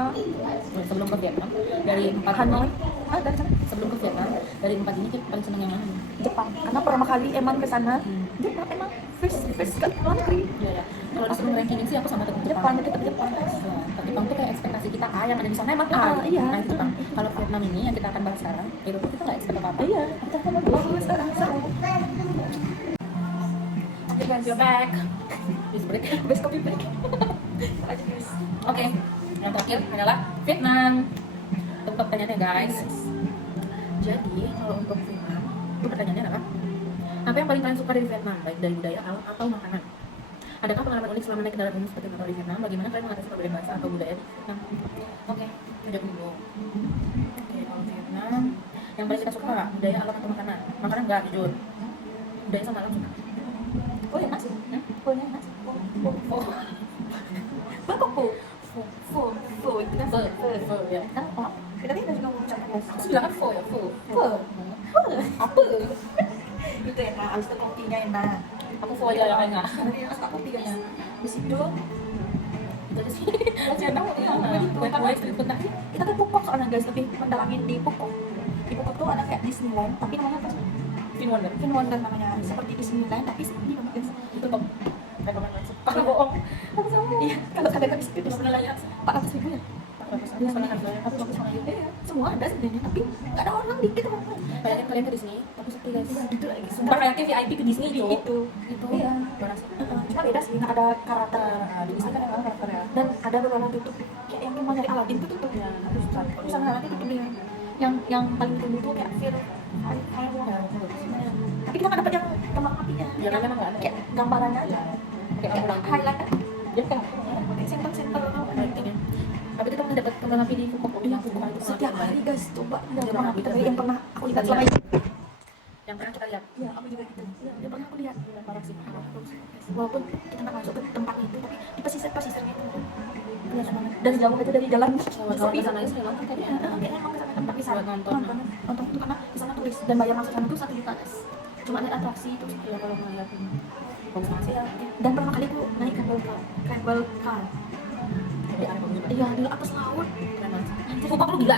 sebelum ke Vietnam dari empat Hanoi. Dari sana sebelum ke Vietnam dari empat ini kita paling seneng yang mana? Jepang. Karena pertama kali emang ke sana, Jepang emang first ke luar negeri. Iya ya. Kalau disuruh ranking sih aku sama tetap Jepang, Jepang. tetap Jepang guys. Ya, tapi Jepang tuh kayak ekspektasi kita yang ada di sana emang Iya. Nah, itu Jepang. Kalau Vietnam ini yang kita akan bahas sekarang, itu tuh kita nggak expect apa-apa. Iya, kita kan bagus sekarang seru. Oke guys, you're back. Please break. Best kopi break. Aja guys. Oke, yang terakhir adalah Vietnam. Untuk pertanyaannya guys. Jadi kalau untuk Vietnam, itu pertanyaannya adalah apa yang paling kalian suka dari Vietnam, baik dari budaya, alam atau makanan? Adakah pengalaman unik selama naik kendaraan umum seperti motor di Vietnam? Bagaimana kalian mengatasi perbedaan bahasa atau budaya di Vietnam? Oke, jawab dulu. Oke, kalau Vietnam, yang paling kita suka budaya, alam atau makanan? Makanan enggak, jujur. Budaya sama alam suka. Oh ya nasi. Oh ya nasi. Oh. Bangkok po. Fo. Itu kan Pho, ya. Kan oh, kita juga mengucapkan guys. Terus bilang kan pho ya, pho. Apa? Itu enak, habis itu kopinya enak. Aku pho aja ya kayaknya. Nanti rasa kopi guys. Di situ Itu aja sih. Masih ada kue-kue street food tadi. kita ke Pukok soalnya guys, lebih mendalamin di Pukok. Di Pukok tuh ada kayak Disneyland, tapi namanya apa sih? Fin Wonder. Fin Wonder namanya, seperti Disneyland tapi sepi banget guys. Itu top. Rekomendasi. Pakai bohong. Iya, kalau ada ke situ Nilainya 400.000 ya. Iya, soalnya harganya aku bagus sama itu. Iya, semua ada sebenarnya, tapi nggak ada orang dikit orang. Bayangin kalian ke Disney, tapi sepi guys. Gitu lagi. Sumpah kayaknya VIP ke Disney itu. Itu. Itu. Iya. Berasa. cuma beda sih, nggak ada karakter. Di sini kan ada karakter ya. Dan ada beberapa tutup kayak yang mau nyari Aladin itu tutup Ya, habis sana nanti tutup dia yang paling tunggu tuh kayak feel tapi kita nggak dapat yang kembang apinya Ya kan memang nggak ada. kayak gambarannya aja Kayak kayak ambulan. highlight kan Ya kan. simpel Ada intinya. Tapi kita mau dapat kembang api di Fukok. iya setiap hari guys coba Dia kembang api terbaik yang pernah aku lihat Kita selama lihat. ini Yang pernah kita lihat. ya aku juga gitu ya, yang pernah aku lihat Parah sih. walaupun kita nggak masuk ke tempat itu tapi di pesisir gitu ya dari jauh aja dari jalan Kawan-kawan ke sana itu nonton kayaknya. kayaknya emang kesana tempat wisata Buat nonton. nonton itu karena di sana turis dan bayar masuk sana tuh 1 juta guys cuma ada atraksi itu Ya kalau ngeliat bagus banget sih. dan pertama kali aku naik cable car iya di atas laut Keren banget. anjir Fukok lu gila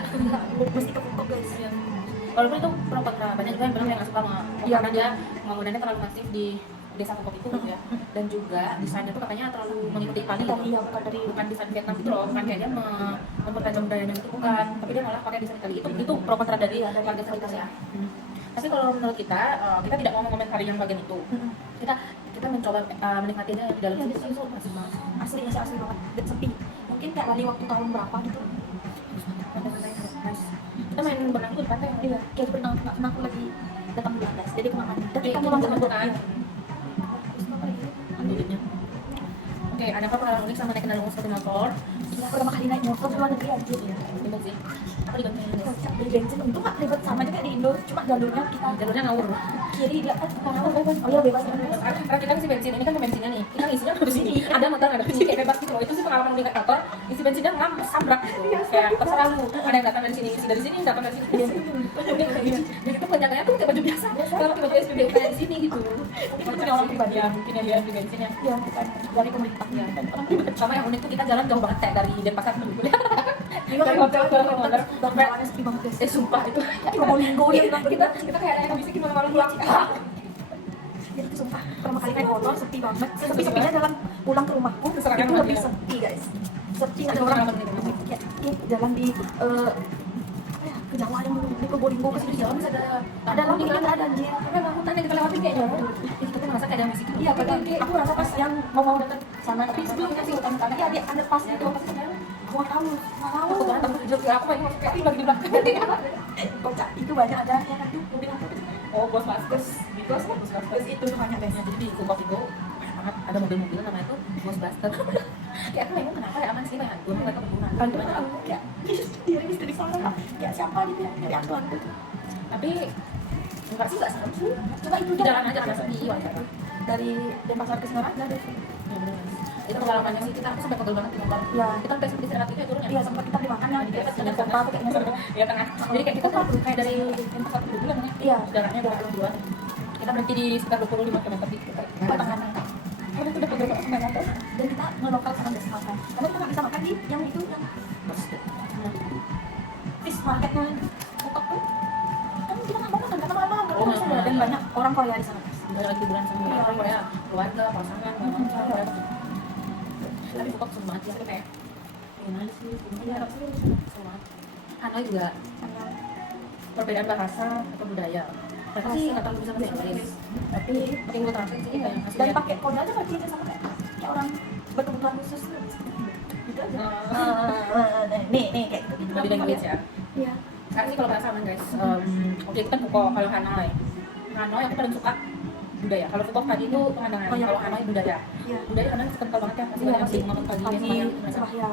mesti ke Fukok guys Walaupun itu pro kontra, banyak juga yang bilang yang nggak suka sama Iya. karena dia bangunannya terlalu masif di desa Fukok itu gitu ya. Dan juga desainnya tuh katanya terlalu mengikuti Bali gitu. iya bukan dari Bukan desain Vietnam gitu loh, bukan kayak dia mempertajam budayanya itu bukan, tapi dia malah pakai desain Itali. Itu pro kontra dari warga sekitar ya. Tapi kalau menurut kita, kita tidak mau mengomentari yang bagian itu. Kita mencoba menikmatinya yang di dalam Iya, situ itu masih banget. asli banget dan sepi mungkin kayak Bali waktu tahun berapa gitu Nice. Kita main berenang itu di pantai ya. iya kayak pernah aku lagi datang bulan guys jadi kemana dan Iya, kita itu pulang bener sama kan. Duitnya. Oke, ada apa pengalaman unik sama naik kendaraan umum seperti motor? ya pertama kali naik motor di luar negeri anjir Ribet sih. Apa di Bandung? kocak beli bensin untung nggak ribet sama juga di Indo cuma jalurnya kita Jalurnya ngawur. kiri dia kan ngawur bebas oh iya bebas Karena kita ngisi bensin, ini kan bensinnya nih. Kita ngisinya di sini. Ada motor nggak ada bensin kayak bebas gitu loh. Itu sih pengalaman unik naik motor. Isi bensinnya ngam sabrak gitu. Kayak terserah lu. Ada yang datang dari sini, isi dari sini, yang datang dari sini. Jadi itu penjaganya tuh kayak baju biasa. Kalau pakai baju SPBU kayak di sini gitu. Mungkin punya orang pribadi ya, mungkin yang di bensinnya. ya bukan dari pemerintah Ya, orang ribet. Sama yang unik tuh kita jalan jauh banget kayak dari Denpasar ke Bengkulu. Iya, Dari hotel ke hotel sampai sepi banget guys sumpah itu. di Probolinggo dia bilang Kita kayak ada yang bisikin malam-malam pulang. ya itu sumpah pertama kali naik motor sepi banget sepi-sepinya jalan pulang ke rumahku Keserangan itu banget lebih ya. sepi guys sepi nggak ada Itu orang pengalaman unik. kayak jalan di apa ya ke Jawa yang di Probolinggo ke sini jalan ada lampu kan ada anjir Karena bang hutan yang kita lewatin kayaknya. Kita tuh ngerasa kayak ada yang bisikin. iya betul aku rasa pas yang mau deket sana tapi sebelumnya sih hutan sana iya ada pas itu aku nggak tahu Aku tuh takut hijau ya aku pengen masuk kayak lagi di belakang. kocak itu banyak ada yang kan tuh mobil apa tuh Oh, bos Bastos. Bos itu banyak guys jadi di Fukok itu banyak banget ada mobil-mobil namanya tuh Bos Buster. Kayak aku bingung kenapa ya aman sih kayak gue nggak kebetulan. bantu ya dia istri di sana ya siapa gitu ya dari Anton gitu Tapi enggak sih enggak serem sih. coba itu Jalan aja karena sepi wajar. dari Denpasar ke Semarang nggak ada Itu pengalamannya sih kita aku sampai pegel banget di motor. ya Kita sampai sempat istirahat itu ya turunnya. iya sempat kita beli makan ya dia ada kota tuh kayaknya seru Iya tengah. Jadi kayak kita tuh kayak dari tempat dulu namanya. iya Saudaranya udah duluan. Kita berhenti di sekitar 25 km di pertengahan karena itu udah pegel banget sama kantor dan kita ngelokal sama guys makan karena kita nggak bisa makan di yang itu yang terus fish marketnya Fukok tuh kan kita nggak mau makan karena mahal Oh, mahal dan banyak orang Korea di sana guys Udah lagi liburan sama orang Korea, keluarga, pasangan, orang Korea. Tapi Fukok seru banget ya, tapi kayak gimana sih? Iya, seru banget. Hanoi juga perbedaan bahasa atau budaya. Mereka sih nggak terlalu bisa bahasa Inggris, tapi pakai Google Translate sih iya yang asli. dan pakai kode aja pergi aja sama kayak orang berkebutuhan khusus gitu aja nih kayak gitu Body language ya. iya Sekarang sih kalau bahasa aman guys. Oke, itu kan Fukok. Kalau Hanoi, Hanoi aku paling suka budaya. Kalau Fukok tadi itu pemandangan. Oh, iya. Kalau Hanoi budaya. iya Budaya kadang kental banget ya. Masih iya banyak masih sih ngomong pagi, pagi sembahyang, sembahyang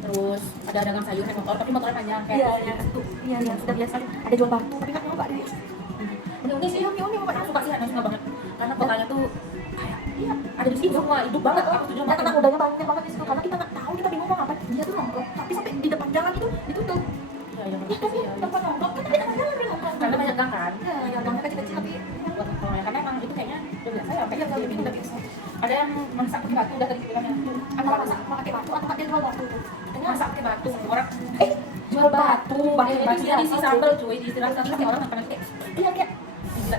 terus ada dagang sayur naik motor, tapi motornya panjang kayak. iya iya sudah biasa ada jual batu tapi nggak nyoba deh Ini sih yang pokoknya suka sih, suka banget. Karena kotanya tuh kayak iya ada di situ semua hidup banget. Aku setuju dan banget. anak mudanya banyak banget di situ karena kita nggak tahu kita bingung mau ngapain dia tuh nongkrong tapi sampai di depan jalan itu ditutup Iya, yang itu sih ya. tempat nongkrong kan tapi depan jalan dia nongkrong Karena banyak gang kan. ya gangnya kecil-kecil tapi Buat nongkrong ya. Karena emang itu kayaknya udah biasa ya. Kayak iya di udah biasa ada yang masak pakai batu udah tadi bilangnya. atau masak pakai batu atau dia jual batu Katanya masak pakai batu. Orang jual batu batu ya diisi sambal cuy, diisi rasa terus kayak orang makan kayak iya kayak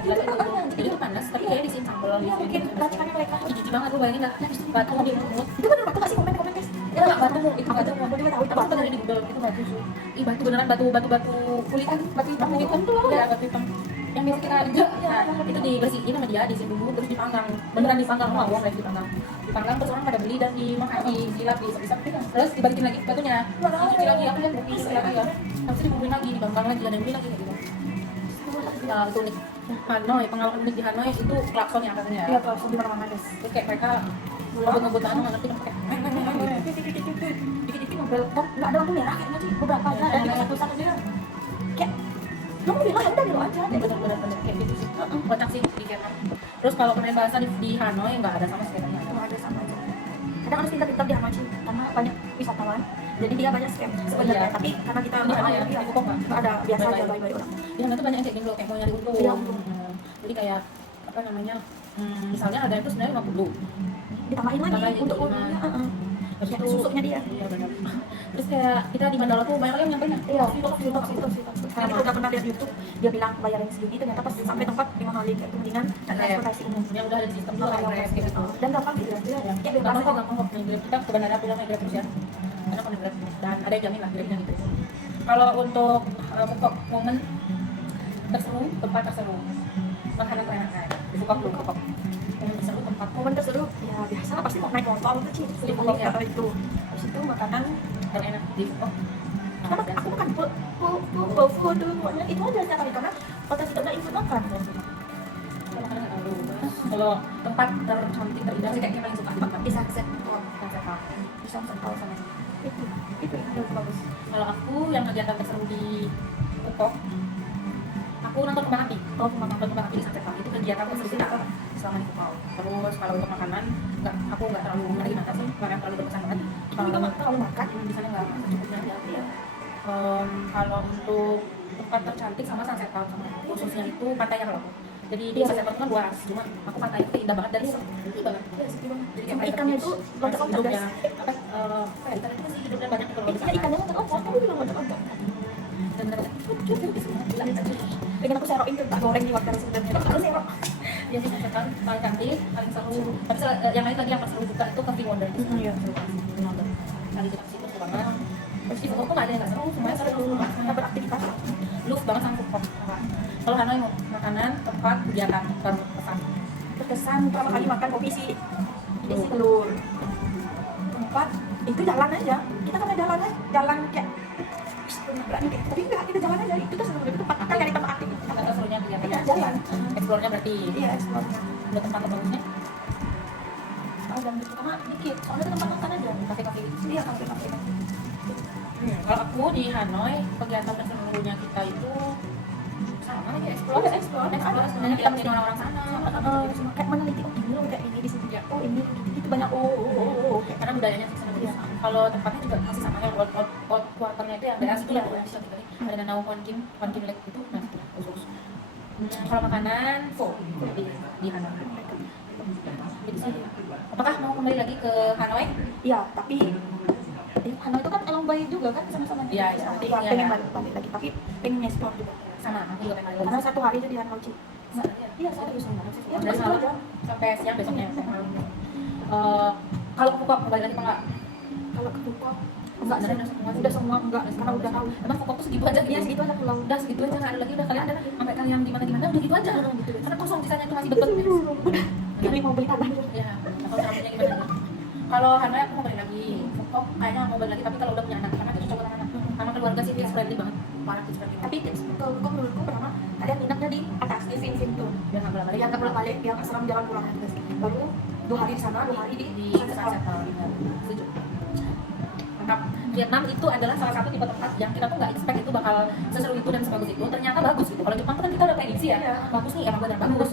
gila itu. Jadi itu panas, tapi kayak diisi sambal. iya mungkin racikannya mereka Ih, jijik banget lu bayangin dah. Batu di mulut. itu bener batu nggak sih komen guys Itu nggak batu, itu batu. aku juga tahu itu Aku batu pernah di Google itu batu cuy. Ih batu beneran batu kulit kan, batu hitam gitu. Batu hitam Ya batu hitam. yang biasa kita kerja, nah itu dibersihin sama dia, diisiin bumbu terus dipanggang, beneran dipanggang, nggak bohong, live dipanggang terus orang pada beli dan dimakan, dilap, diisap-isap, terus dibalikin lagi batunya, dicuci lagi, aku lihat dicuci lagi ya, habis itu dibumbuin lagi, dibanggang lagi, dan dibumbuin lagi gitu. Ya itu unik. Hanoi, pengalaman unik di Hanoi itu klakson ya katanya. Iya, klakson di mana-mana guys. Terus kayak mereka ngebut-ngebut anu nggak ngerti kan kayak dikit-dikit mobil, nggak ada lampu merah kayaknya sih, beberapa aja, dan itu satu-satu aja. Kayak lo mau bilang ya udah bilang aja, bener-bener kayak gitu sih. Kocak sih di Vietnam. Terus kalau pemain bahasa di Hanoi nggak ada sama sekali. nggak ada sama aja. Kadang harus pintar-pintar di Hanoi sih, karena banyak wisatawan, jadi dia banyak scam sebenarnya. Iya. Tapi karena kita Di Hanoi ya, di Bangkok nggak ada, biasa aja baik-baik orang. Di Hanoi tuh banyak yang kayak gini loh, kayak mau nyari untung. Iya. Jadi kayak apa namanya? Misalnya ada itu sebenarnya 50. Ditambahin lagi Tambahin untuk jadi untuknya. Terus Ya, itu susuknya dia. Iya benar. Terus kayak kita di bandara tuh banyak yang nyamperin. Iya, itu. Karena kita udah pernah lihat YouTube, dia bilang bayarin segini, ternyata pas sampai tempat dimahalin, kayak itu mendingan transportasi umum. Yang udah ada di sistem juga kayak Grab kayak gitu. Dan gampang gitu ya, kayak bebas Gampang kok, aja. gampang kok. Naik Grab kita ke bandara pulang naik Grab terus ya. Enak naik Grab dan ada yang jamin lah Grabnya gitu. Kalau untuk pokok momen terseru, tempat terseru, makanan terenak di Bangkok dulu pokok. Momen terseru tempat Momen terseru, ya biasa pasti mau naik motor kecil Di Bangkok ya. itu. Habis itu makanan, terenak di Bangkok. aku makan food dulu, pokoknya itu aja setiap hari karena hotel itu udah ikut makan. Kalau tempat tercantik terindah sih kayaknya paling suka di tempat Di sunset, di Sunset Tower sama itu yang bagus. kalau aku yang kegiatan terseru di Bangkok, aku nonton kembang api. Nonton kembang api di Sunset Tower itu kegiatan terseru kita selama di Bangkok. Terus kalau untuk makanan, aku nggak terlalu menikmati sih, karena terlalu berkesan banget. Kamu juga nggak terlalu makan? Di sana nggak secukupnya aja. Kalau untuk tempat tercantik sama Sunset Tower, sama khususnya itu pantainya kalau aku. Jadi di Sunset Tower kan luas, cuma aku pantai itu indah banget dan sepi banget. Jadi kayak Ikannya itu loncat-loncat guys. Ikan itu masih hidup dan banyak kalau di Ya sana. ikannya loncat-loncat, kamu bilang loncat-loncat. Dan benar-benar Pengen aku seroin tuh, tak goreng di waktu sebenarnya. Aku serok. dia sih Sunset Tower paling cantik, paling seru. Tapi yang lain tadi yang paling seru juga itu Cafe Wonder. Iya. Cafe Wonder. Kali kita situ seru banget. Terus di Bangkok tuh nggak ada yang nggak seru, semuanya seru. Kita beraktivitas. Love banget sama Bangkok. Kalau Hanoi mau makanan, tempat, kegiatan, baru pesan. Berkesan pertama kali makan kopi sih di Telur. Tempat itu jalan aja. Kita kan jalan kayak berani kayak, tapi enggak, kita jalan aja. Itu tuh seru, itu tempat makan dari tempat aktivitas. Kata serunya kegiatan. Iya, jalan. Explore-nya berarti. Iya, explore-nya. Udah tempat bagusnya. Kalau jam itu karena dikit, soalnya itu tempat makan aja. Kafe-kafe. Iya, kafe-kafe. Kalau aku di Hanoi, kegiatan terserunya kita itu sama aja explore sebenarnya kita melihat orang-orang sana. Kayak meneliti, oh ini loh kayak ini di sini ya. Oh ini gitu banyak. Oh. Karena budayanya sih sana bagus. Kalau tempatnya juga masih sama yang old quarternya itu yang daerah situ lah Indonesia kita nih. Ada danau Hon Kim Lake itu, nah bagus. Kalau makanan, pho di Hanoi. Jadi sih, apakah mau kembali lagi ke Hanoi? Iya, tapi Hanoi itu kan Elong Bayi juga kan sama-sama. Iya, pengen balik lagi, tapi pengen explore juga. Sama, aku juga pengen Karena lagi. satu hari aja di Hanoi sih. Iya, Serius Iya, dari betul malam aja. sampai siang besoknya sampai malam. Kalau aku kok kembali lagi apa enggak? Kalau ke Bangkok Enggak, enggak udah sih. semua. Udah semua enggak, karena udah tahu. Emang Bangkok tuh segitu aja Iya, gitu. segitu aja pulau. Udah segitu aja, nggak ada lagi, udah kalian ada sampai kalian gimana udah gitu aja. Karena kosong sisanya itu masih betul. Kita mau beli tanah. Ya, kalau rambutnya gimana? Kalau Hanoi aku mau balik lagi. Bangkok kayaknya mau balik lagi, tapi kalau udah punya anak, karena itu cocok sama anak. Karena keluarga sih tips friendly banget, parah tips friendly. Tapi tips ke Bangkok menurutku pertama kalian nginepnya di atas di sini tuh. Biar nggak bolak-balik. Biar nggak bolak-balik, biar nggak serem jalan pulang. Baru 2 hari di sana, 2 hari di Sunset Sunset Tower. Tower. Setuju. Mantap. Vietnam itu adalah salah satu tipe tempat yang kita tuh nggak expect itu bakal seseru itu dan sebagus itu. Ternyata bagus gitu. Kalau Jepang tuh kan kita udah prediksi ya, Iya. bagus nih, emang benar bagus.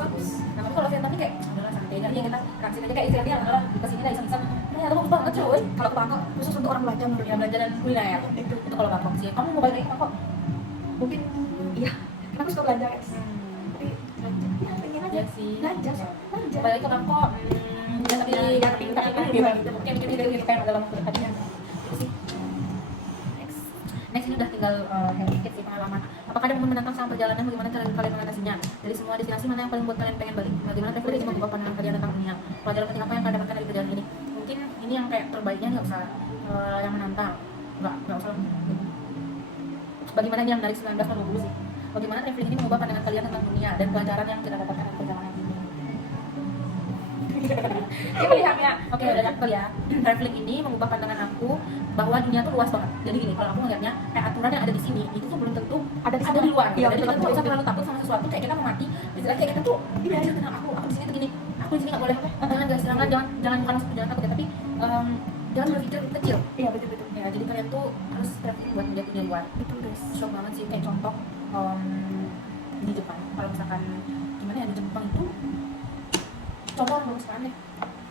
Nah tapi kalau Vietnam ini kayak adalah santai aja, kita reaksi aja kayak istilahnya adalah kesini dah iseng-iseng. Ternyata bagus banget cuy. Kalau ke Bangkok khusus untuk orang belajar menurut Ya belanja dan kuliner itu kalau Bangkok sih. Kamu mau balik lagi ke Bangkok? mungkin iya. Karena aku suka belanja guys. Tapi ya pengen aja Ya sih. belanja. Balik ke Bangkok. Ya tapi mungkin kayak dalam waktu dekat ya. Next ini udah tinggal happy ticket sih pengalaman. Apakah ada momen menantang sama perjalanan? Bagaimana cara kalian mengatasinya? Dari semua destinasi mana yang paling buat kalian pengen balik? Bagaimana traveling mengubah pandangan kalian tentang dunia? Pelajaran penting apa yang kalian dapatkan dari perjalanan ini? Mungkin ini yang kayak terbaiknya nggak usah yang menantang, nggak usah. Bagaimana ini yang dari 19 20 sih? bagaimana traveling ini mengubah pandangan kalian tentang dunia dan pelajaran yang kita dapatkan dari perjalanan ini. Dia melihatnya, oke udah cakep ya. Traveling ini mengubah pandangan aku bahwa dunia tuh luas banget. Jadi gini, kalau aku ngeliatnya kayak aturan yang ada di sini itu tuh belum tentu Ada di luar. Iya, Jadi betul, kita tuh betul, usah terlalu takut sama sesuatu kayak kita mau mati. Istilah kayak kita tuh, iya tenang aku di sini tuh gini. Aku di sini nggak boleh. Jangan guys, jangan bukan langsung jangan takut ya, tapi jangan berpikir kecil. Iya betul. Ya, jadi kalian tuh harus traveling buat melihat dunia luar. Betul guys. Shock banget sih, kayak contoh di Jepang. Kalau misalkan gimana ya, di Jepang itu contoh orang bagus banget.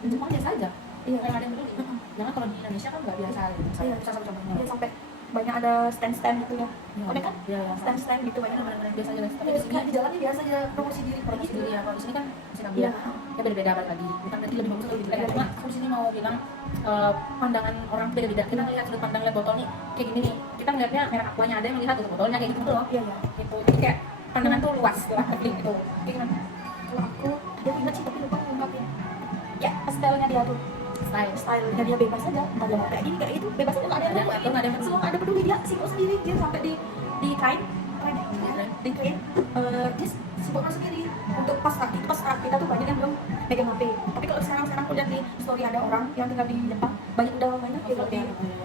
Di Jepang biasa aja. Iya. Kayak ada yang peduli. Jangan kalau di Indonesia kan nggak biasa. Iya. Salah satu contohnya. Iya, sampai banyak ada stand gitu ya. Udah kan? Iya, iya. Stand gitu banyak. Benar-benar biasa aja guys. Tapi Iya, di sini kayak di jalan ini biasa aja promosi diri. promosi dulu ya. Kalau di sini kan sikap Iya. dia ya beda-beda balik lagi. Bukan berarti lebih bagus atau lebih jelek. Cuma aku di sini mau bilang pandangan orang beda-beda. Kita ngelihat sudut pandang lihat botol nih kayak gini nih. Kita ngelihatnya merek aquanya, ada yang melihat tutup botolnya kayak gitu tuh loh. Iya ya. Gitu. Jadi kayak pandangan tuh luas lah traveling gitu. Kayak gimana? Kalau aku dia ingat sih tapi lupa ngungkapin. Ya, stylenya dia tuh. Stylenya dia bebas aja. Ada kayak gini kayak itu bebas aja nggak ada yang Nggak ada yang peduli. Semua nggak ada peduli dia sibuk sendiri dia sampai di train di train dia sibuk sendiri untuk pas kita tuh banyak yang belum pegang HP. Tapi kalau sekarang aku lihat di story ada orang yang tinggal di Jepang banyak udah main HP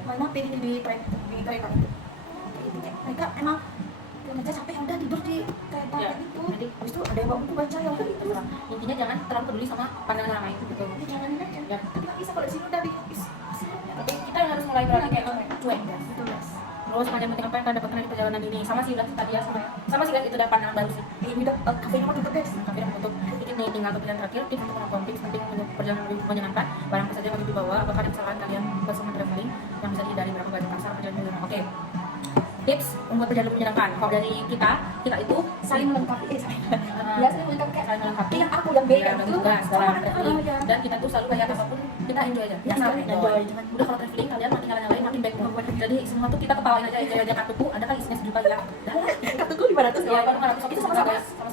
main HP di train kayak gitu. Kayak mereka emang kerja sampai yang udah tidur di kereta Iya. kayak gitu. Habis itu ada yang bangun tuh baca ya udah gitu. Intinya jangan terlalu peduli sama pandangan orang lain gitu. Ya, jalanin aja. Ya. Tapi nggak bisa kalau di sini udah di Tapi kita yang harus mulai berani kayak cuek ya. Betul guys. Terus macam penting apa yang kalian dapatkan dari perjalanan ini? Sama sih udah tadi ya sama sih guys, itu udah pandangan baru sih. Ini udah kafenya mau tutup guys. Tapi untuk titik nih tinggal pilihan terakhir, tips untuk menonton tips penting untuk perjalanan lebih menyenangkan. Barang apa saja yang wajib dibawa? Apakah ada kesalahan kalian bersama traveling yang bisa dihindari berapa banyak pasar perjalanan menyenangkan? Oke. Tips membuat perjalanan menyenangkan. Kalau dari kita itu Saling melengkapi. Ya saling melengkapi kayak saling melengkapi. yang aku yang B Iya, yang bagi itu tugas dalam sama traveling. ya. Dan kita tuh selalu kayak apapun kita enjoy aja. Ya, Jangan enjoy. Udah kalau traveling kalian makin kalian yang lain makin baik banget. Jadi semua tuh kita ketawain aja aja kartuku ada kan isinya sejuta hilang. Kartuku 500 Ya, baru 500 itu sama-sama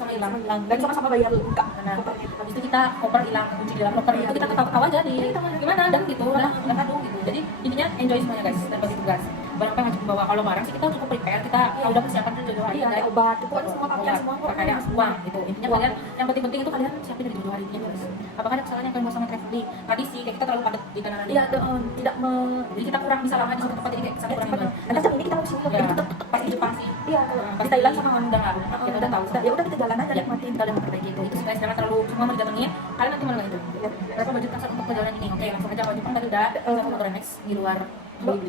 hilang. dan sama-sama bayar buka. Nah, habis itu kita koper hilang, kunci di dalam koper itu kita ketawa aja di gimana dan gitu, udah kadung gitu. Jadi intinya enjoy semuanya guys dan bagi tugas. Barang apa yang wajib dibawa? Kalau barang sih kita cukup prepare, kita udah persiapan dari jauh hari. Iya, ada obat, pokoknya semua pakaian semua pakaian semua gitu. Intinya kalian yang penting-penting itu kalian siapin dari jauh hari ini guys. Apakah ada kesalahan yang kalian buat sama traveling? Tadi sih kayak kita terlalu padat di kanan Iya, tidak jadi kita kurang bisa lama di satu tempat, jadi kayak kesana kurang banget. Ada ini kita harus Ya, pasti Jepang sih. Iya, di Thailand sama udah nggak, kita udah tahu. Ya udah kita jalan aja Ya, nikmatin. kita udah memperbaiki itu. Itu guys, jangan terlalu semua mau didatengin. Kalian nanti malah itu. Berapa budget kasar untuk perjalanan ini? Oke, langsung aja. Kalau Jepang tadi udah, kita mau next di luar.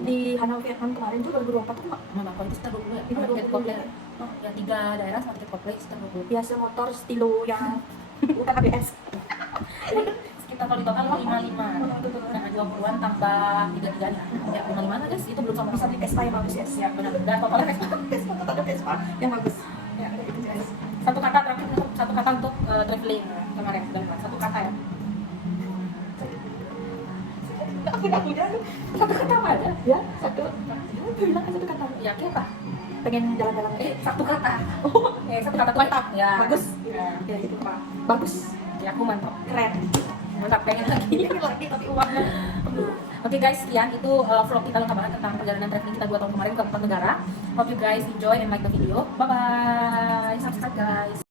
Di Hanau Vietnam kemarin juga 2024 tuh Mana kalau itu sekitar 20 ya? Ini Tiket 20 Coldplay. ya. Ya 3 daerah sama tiket Coldplay sekitar 20. biasa motor stilo yang bukan ABS. Sekitar kalau di total 55. Nah, 20-an tambah 3-3-nya. Ya 55 lah guys, itu belum sama Bisa di Vespa yang bagus ya. ya benar. Dan totalnya Vespa. Ada Vespa yang bagus. Ya, kayak gitu guys. Satu kata terakhir, satu kata untuk traveling kemarin. Satu kata ya. Udah. Satu kata apa aja? Ya, satu. Bilang kan satu kata. Ya, apa? Pengen jalan-jalan. Satu kata. Satu kata tuh mantap. Ya. Bagus. Ya, Ya itu Pak. Bagus. ya aku mantap. Keren. Mantap, pengen lagi. Ini lagi tapi uangnya. Oke guys, sekian itu vlog kita lengkap banget tentang perjalanan traveling kita 2 tahun kemarin ke 4 negara. Hope you guys enjoy and like the video. Bye bye. Subscribe guys.